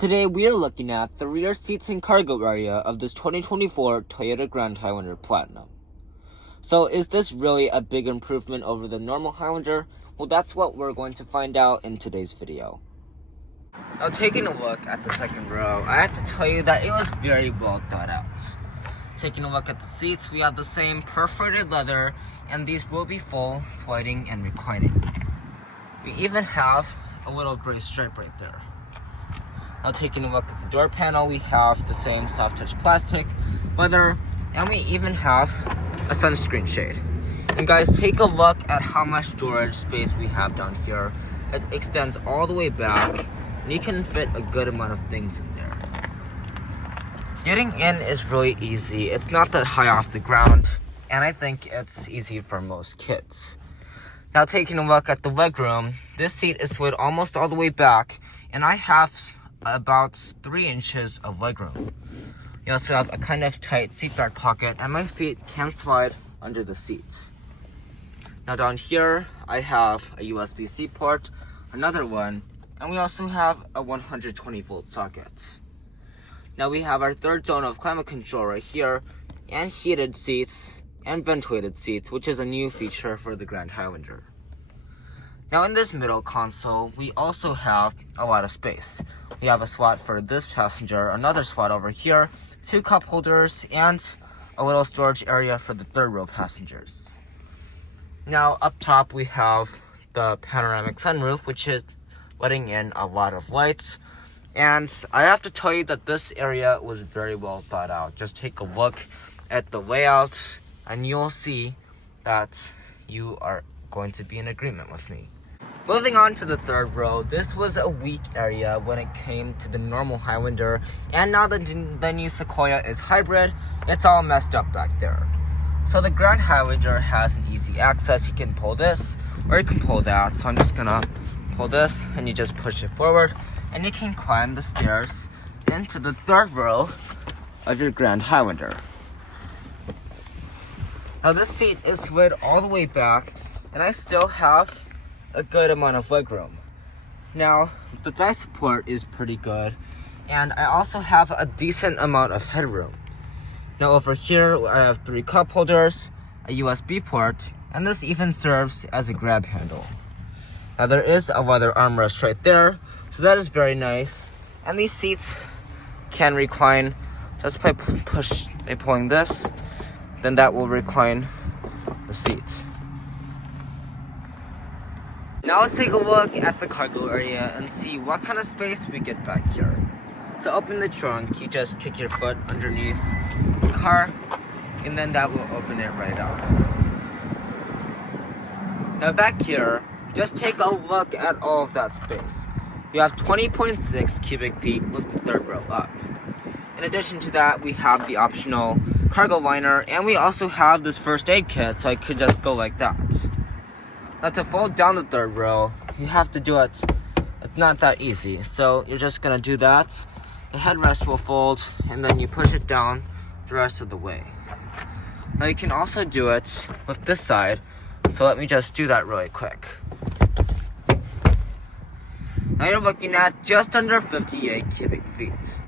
Today we are looking at the rear seats and cargo area of this 2024 Toyota Grand Highlander Platinum. So is this really a big improvement over the normal Highlander? Well, that's what we're going to find out in today's video. Now, taking a look at the second row, I have to tell you that it was very well thought out. Taking a look at the seats, we have the same perforated leather, and these will be full, sliding, and reclining. We even have a little gray stripe right there. Now, taking a look at the door panel, we have the same soft touch plastic, leather, and we even have a sunscreen shade. And guys, take a look at how much storage space we have down here. It extends all the way back, and you can fit a good amount of things in there. Getting in is really easy. It's not that high off the ground, and I think it's easy for most kids. Now, taking a look at the legroom, this seat is slid almost all the way back, and I have about 3 inches of legroom. You also have a kind of tight seatbelt pocket, and my feet can slide under the seats. Now, down here, I have a USB-C port, another one, and we also have a 120-volt socket. Now, we have our third zone of climate control right here, and heated seats and ventilated seats, which is a new feature for the Grand Highlander. Now, in this middle console, we also have a lot of space. We have a slot for this passenger, another slot over here, 2 cup holders, and a little storage area for the third row passengers. Now, up top, we have the panoramic sunroof, which is letting in a lot of lights. And I have to tell you that this area was very well thought out. Just take a look at the layout, and you'll see that you are going to be in agreement with me. Moving on to the third row, this was a weak area when it came to the normal Highlander, and now that the new Sequoia is hybrid, it's all messed up back there. So the Grand Highlander has an easy access. You can pull this, or you can pull that. So I'm just gonna pull this, and you just push it forward, and you can climb the stairs into the third row of your Grand Highlander. Now, this seat is slid all the way back, and I still have a good amount of legroom. Now, the thigh support is pretty good, and I also have a decent amount of headroom. Now, over here, I have 3 cup holders, a USB port, and this even serves as a grab handle. Now, there is a leather armrest right there, so that is very nice. And these seats can recline just by pulling this, then that will recline the seats. Now let's take a look at the cargo area and see what kind of space we get back here. To open the trunk, you just kick your foot underneath the car, and then that will open it right up. Now back here, just take a look at all of that space. You have 20.6 cubic feet with the third row up. In addition to that, we have the optional cargo liner, and we also have this first aid kit, so I could just go like that. Now, to fold down the third row, you have to do it. It's not that easy, so you're just gonna do that. The headrest will fold, and then you push it down the rest of the way. Now, you can also do it with this side, so let me just do that really quick. Now you're looking at just under 58 cubic feet.